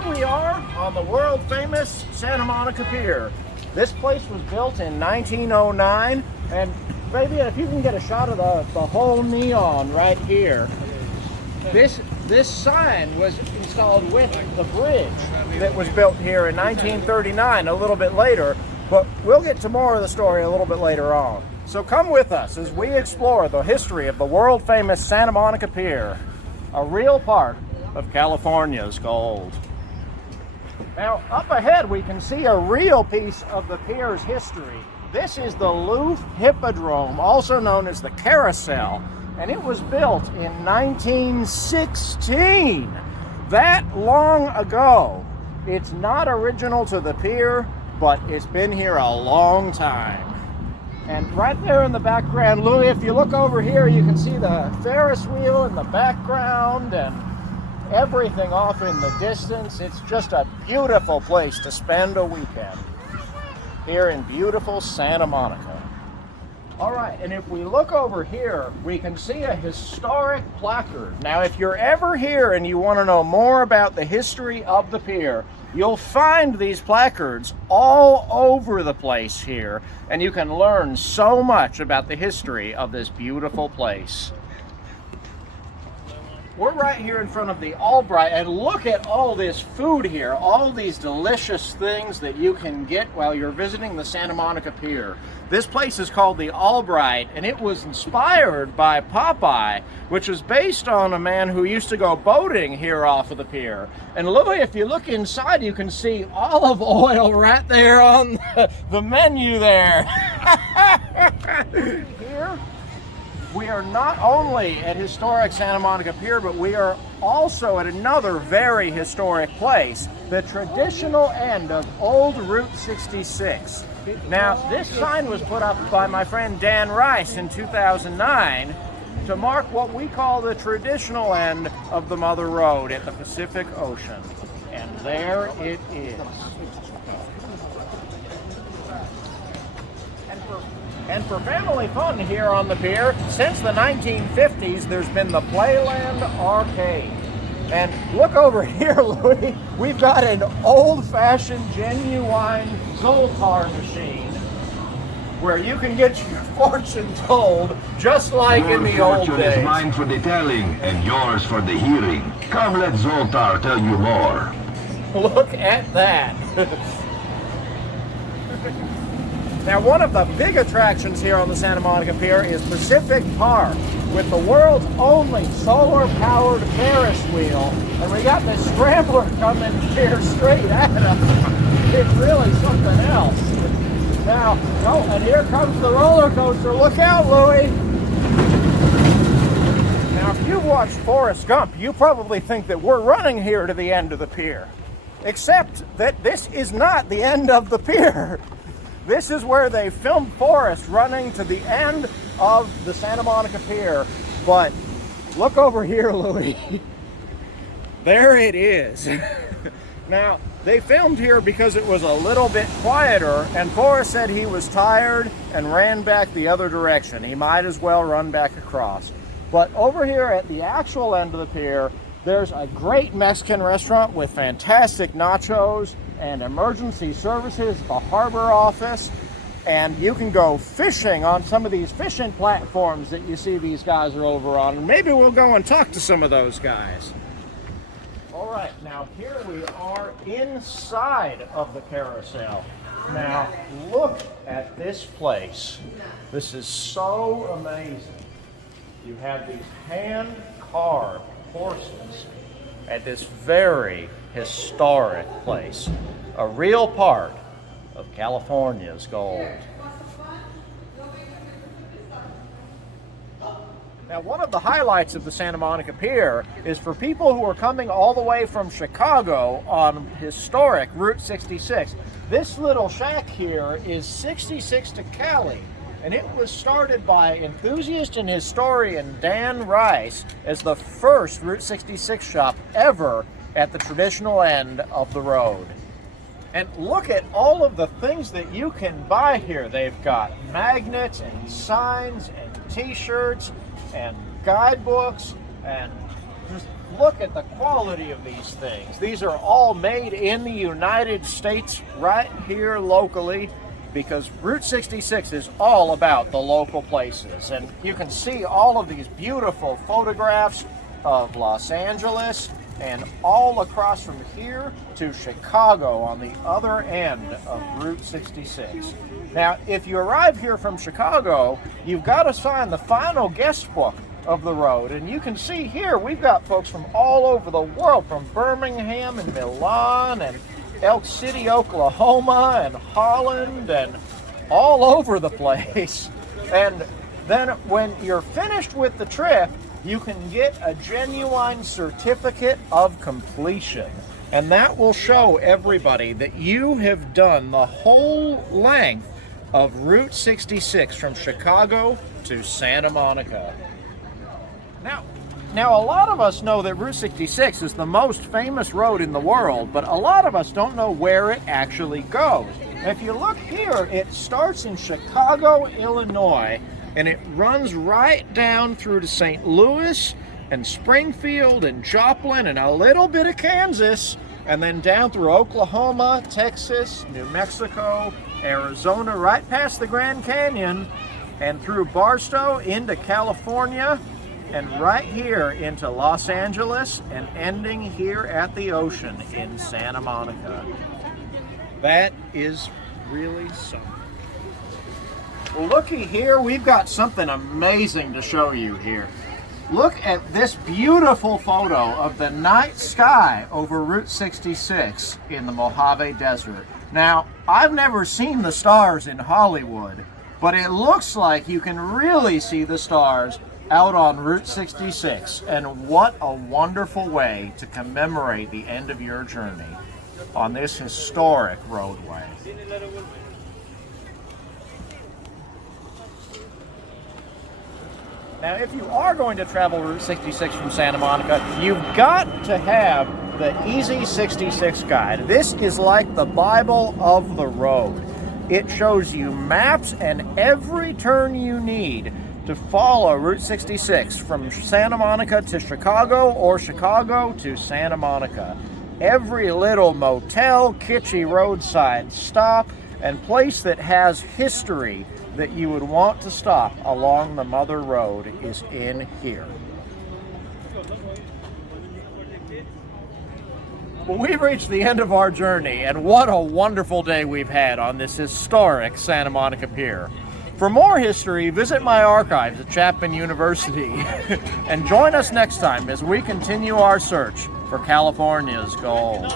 here we are on the world famous Santa Monica Pier. This place was built in 1909, and maybe if you can get a shot of the whole neon right here. This sign was installed with the bridge that was built here in 1939, a little bit later, but we'll get to more of the story a little bit later on. So come with us as we explore the history of the world famous Santa Monica Pier, a real part of California's gold. Now, up ahead we can see a real piece of the pier's history. This is the Loofe Hippodrome, also known as the Carousel, and it was built in 1916. That long ago. It's not original to the pier, but it's been here a long time. And right there in the background, Louis, if you look over here, you can see the Ferris wheel in the background and everything off in the distance. It's just a beautiful place to spend a weekend here in beautiful Santa Monica. All right, and if we look over here, we can see a historic placard. Now, if you're ever here and you want to know more about the history of the pier, you'll find these placards all over the place here, and you can learn so much about the history of this beautiful place. We're right here in front of the Albright, and look at all this food here, all these delicious things that you can get while you're visiting the Santa Monica Pier. This place is called the Albright, and it was inspired by Popeye, which is based on a man who used to go boating here off of the pier. And Louis, if you look inside, you can see olive oil right there on the menu there. Here, we are not only at historic Santa Monica Pier, but we are also at another very historic place, the traditional end of old Route 66. Now, this sign was put up by my friend Dan Rice in 2009 to mark what we call the traditional end of the Mother Road at the Pacific Ocean. And there it is. And for family fun here on the pier, since the 1950s, there's been the Playland Arcade. And look over here, Louis, we've got an old-fashioned, genuine Zoltar machine where you can get your fortune told just like in the old days. Your fortune is mine for the telling and yours for the hearing. Come, let Zoltar tell you more. Look at that. Now, one of the big attractions here on the Santa Monica Pier is Pacific Park, with the world's only solar-powered Ferris wheel. And we got this scrambler coming here straight at us. It's really something else. Now, oh, and here comes the roller coaster. Look out, Louie. Now, if you've watched Forrest Gump, you probably think that we're running here to the end of the pier. Except that this is not the end of the pier. This is where they filmed Forrest running to the end of the Santa Monica Pier. But look over here, Louis. There it is. Now, they filmed here because it was a little bit quieter, and Forrest said he was tired and ran back the other direction. He might as well run back across. But over here at the actual end of the pier, there's a great Mexican restaurant with fantastic nachos and emergency services, the harbor office, and you can go fishing on some of these fishing platforms that you see these guys are over on. And maybe we'll go and talk to some of those guys. All right, now here we are inside of the Carousel. Now look at this place. This is so amazing. You have these hand-carved horses at this very historic place, a real part of California's gold. Now, one of the highlights of the Santa Monica Pier is for people who are coming all the way from Chicago on historic Route 66. This little shack here is 66 to Cali, and it was started by enthusiast and historian Dan Rice as the first Route 66 shop ever at the traditional end of the road. And look at all of the things that you can buy here. They've got magnets and signs and t-shirts and guidebooks and Just look at the quality of these things. These are all made in the United States right here locally, because Route 66 is all about the local places. And you can see all of these beautiful photographs of Los Angeles and all across from here to Chicago on the other end of Route 66. Now, if you arrive here from Chicago, you've got to sign the final guest book of the road. And you can see here, we've got folks from all over the world, from Birmingham and Milan and Elk City, Oklahoma, and Holland, and all over the place. And then when you're finished with the trip, you can get a genuine certificate of completion. And that will show everybody that you have done the whole length of Route 66 from Chicago to Santa Monica. Now, a lot of us know that Route 66 is the most famous road in the world, but a lot of us don't know where it actually goes. If you look here, it starts in Chicago, Illinois, and it runs right down through to St. Louis and Springfield and Joplin and a little bit of Kansas, and then down through Oklahoma, Texas, New Mexico, Arizona, right past the Grand Canyon, and through Barstow into California, and right here into Los Angeles, and ending here at the ocean in Santa Monica. That is really something. Well, looky here, we've got something amazing to show you here. Look at this beautiful photo of the night sky over Route 66 in the Mojave Desert. Now, I've never seen the stars in Hollywood, but it looks like you can really see the stars out on Route 66, and what a wonderful way to commemorate the end of your journey on this historic roadway. Now, if you are going to travel Route 66 from Santa Monica, you've got to have the Easy 66 guide. This is like the Bible of the road. It shows you maps and every turn you need to follow Route 66 from Santa Monica to Chicago or Chicago to Santa Monica. Every little motel, kitschy roadside stop, and place that has history that you would want to stop along the Mother Road is in here. Well, we've reached the end of our journey, and what a wonderful day we've had on this historic Santa Monica Pier. For more history, visit my archives at Chapman University and join us next time as we continue our search for California's gold.